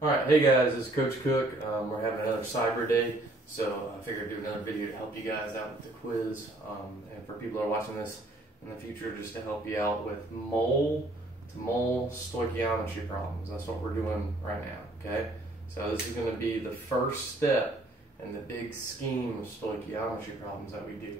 Alright, hey guys, this is Coach Cook. We're having another Cyber Day, so I figured I'd do another video to help you guys out with the quiz, and for people that are watching this in the future, just to help you out with mole-to-mole stoichiometry problems. That's what we're doing right now, okay? So this is going to be the first step in the big scheme of stoichiometry problems that we do.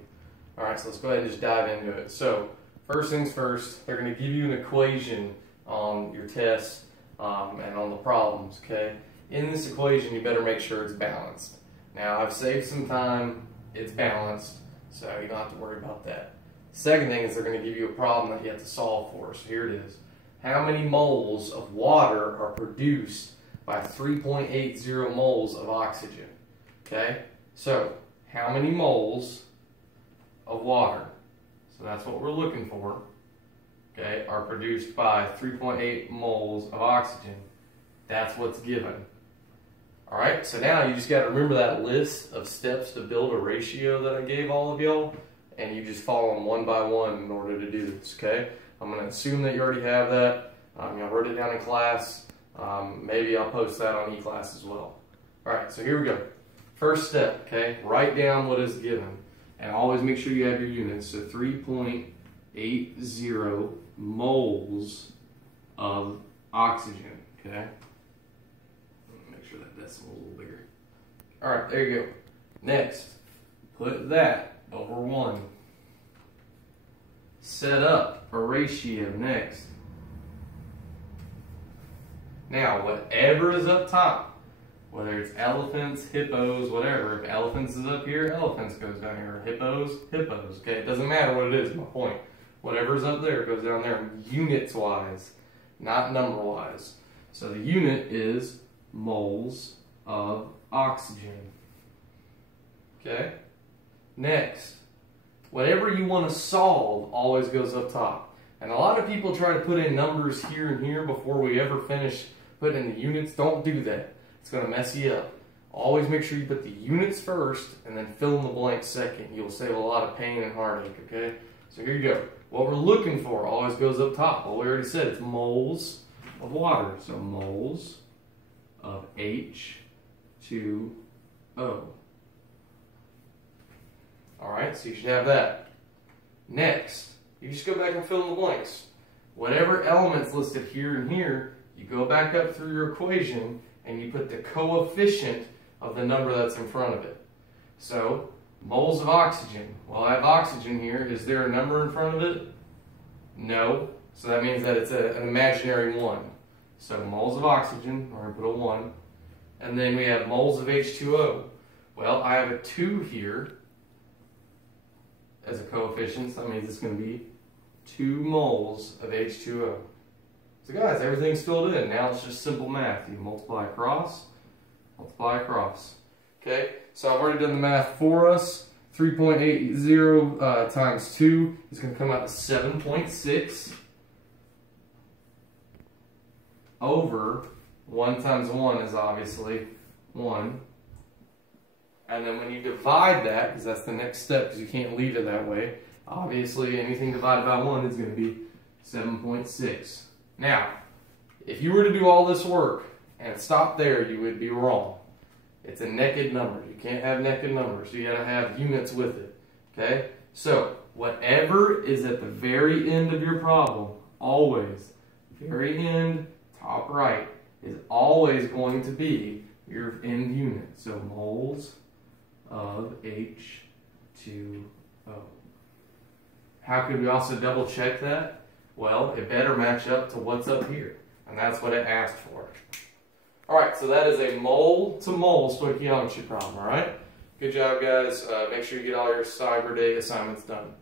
Alright, so let's go ahead and just dive into it. So, first things first, they're going to give you an equation on your test and on the problems, okay? In this equation, you better make sure it's balanced. Now, I've saved some time, it's balanced, so you don't have to worry about that. Second thing is they're going to give you a problem that you have to solve for. So here it is. How many moles of water are produced by 3.80 moles of oxygen? Okay? So, how many moles of water, so that's what we're looking for, okay, are produced by 3.8 moles of oxygen. That's what's given. Alright, so now you just got to remember that list of steps to build a ratio that I gave all of y'all, and you just follow them one by one in order to do this, okay? I'm going to assume that you already have that. I wrote it down in class. Maybe I'll post that on e-class as well. Alright, so here we go. First step, okay, write down what is given. And always make sure you have your units. So 3.80 moles of oxygen, okay? Make sure that decimal is a little bigger. All right, there you go. Next, put that over 1. Set up a ratio next. Now, whatever is up top, whether it's elephants, hippos, whatever. If elephants is up here, elephants goes down here. Hippos, hippos. Okay, it doesn't matter what it is, my point. Whatever's up there goes down there, units-wise, not number-wise. So the unit is moles of oxygen. Okay? Next, whatever you want to solve always goes up top. And a lot of people try to put in numbers here and here before we ever finish putting in the units. Don't do that. It's going to mess you up. Always make sure you put the units first and then fill in the blanks second. You'll save a lot of pain and heartache, okay? So here you go. What we're looking for always goes up top. Well, we already said it's moles of water. So moles of H2O. Alright, so you should have that. Next, you just go back and fill in the blanks. Whatever element's listed here and here, you go back up through your equation and you put the coefficient of the number that's in front of it. So, moles of oxygen. Well, I have oxygen here. Is there a number in front of it? No. So that means that it's an imaginary 1. So, moles of oxygen, we're going to put a 1. And then we have moles of H2O. Well, I have a 2 here as a coefficient, so that means it's going to be 2 moles of H2O. So guys, everything's filled in. Now it's just simple math. You multiply across, multiply across. Okay, so I've already done the math for us. 3.80 times 2 is going to come out to 7.6 over 1 times 1 is obviously 1. And then when you divide that, because that's the next step, because you can't leave it that way, obviously anything divided by 1 is going to be 7.6. Now, if you were to do all this work and stop there, you would be wrong. It's a naked number. You can't have naked numbers. You gotta have units with it. Okay? So, whatever is at the very end of your problem, always, very end, top right, is always going to be your end unit. So, moles of H2O. How could we also double check that? Well, it better match up to what's up here. And that's what it asked for. Alright, so that is a mole-to-mole stoichiometry problem, alright? Good job, guys. Make sure you get all your Cyber Day assignments done.